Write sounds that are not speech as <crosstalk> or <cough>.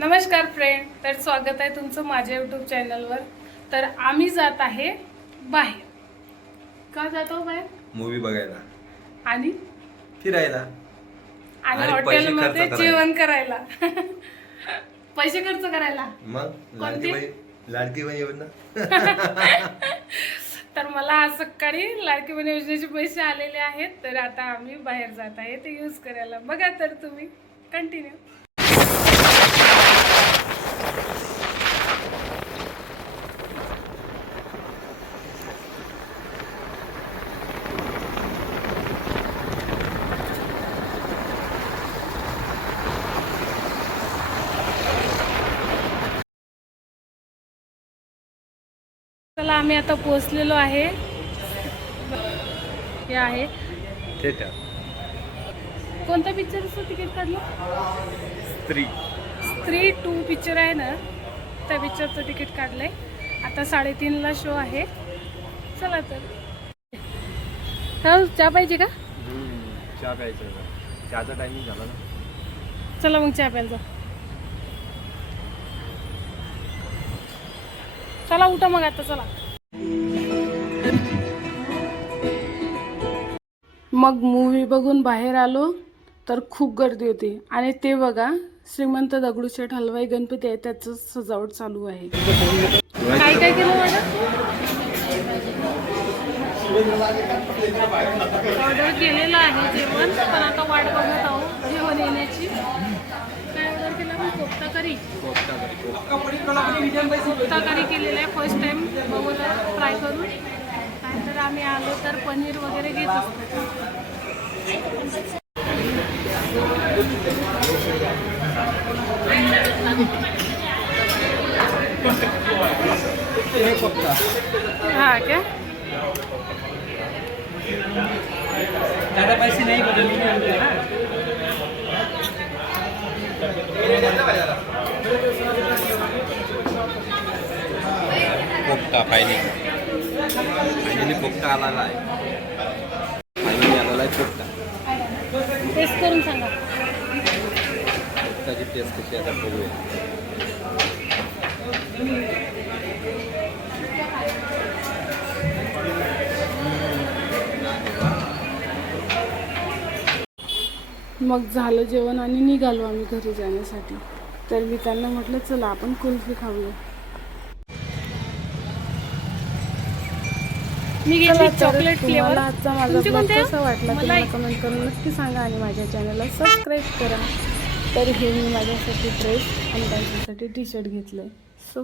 नमस्कार फ्रेंड तर स्वागत आहे तुमचं माझ्या यूट्यूब चॅनलवर तर आम्ही जात आहे बाहेर. का जातो बाहेर? मूवी बघायला. आणि? फिरायला. आणि आणि पैसे हॉटेलमध्ये करायला. जेवण करायला. <laughs> पैसे खर्च करायला. मग? कोणती? लाडकी बाई लाडकी योजना <laughs> तर मला आज सकाळी लाडकी बहीण योजनेचे पैसे आलेले आहेत. तर आता आम्ही बाहेर जात आहे. ते यूज करायला. बघा तर तुम्ही. कंटिन्यू चला आम्ही आता पोहोचलेलो आहे. हे आहे. थिएटर कोणत्या पिक्चरचं तिकीट काढलं? स्त्री स्त्री टू पिक्चर आहे ना. त्या पिक्चरचं तिकीट काढलंय. आता साडेतीनला शो आहे. चला तर. हा चहा पाहिजे का? चहा प्यायचं चहाचा टायमिंग झाला ना. चला मग चहा प्यायला जाऊ चला उठा मग आता चला. मग मूवी बघून बाहेर आलो तर खूप गर्दी होती. आणि ते बघा श्रीमंत दगडूशेठ हलवाई गणपती आहे त्याचं सजावट चालू आहे. काय काय केलं ऑर्डर केलेलं आहे जेवण पण आता वाट बघत आहोत जेवण येण्याची. कोफ्ता करी कोफ्ता करी केलेलं आहे. फर्स्ट टाइम बघू ट्राय करून. नाहीतर आम्ही आलो तर पनीर वगैरे घेत असतो. हा क्या? ज़्यादा पैसे नहीं बदलने पोपटा फायनली फायनली पोपटा आलेला आहे. फायनली आलेला आहे पोपटा टेस्ट करून सांगा. पोपटाची टेस्ट कशी आता बघूया. मग झालं जेवण आणि निघालो आम्ही घरी जाण्यासाठी. तर मी त्यांना म्हटलं चला आपण कुल्फी खाऊया. मी घेतली चॉकलेट फ्लेवर आजचा माझा ब्लॉग? कसा वाटला मला एक- कमेंट करून नक्की सांगा आणि माझ्या चॅनलला सबस्क्राईब करा. तर हे मी माझ्यासाठी ड्रेस आणि त्यांच्यासाठी टी शर्ट घेतलं सो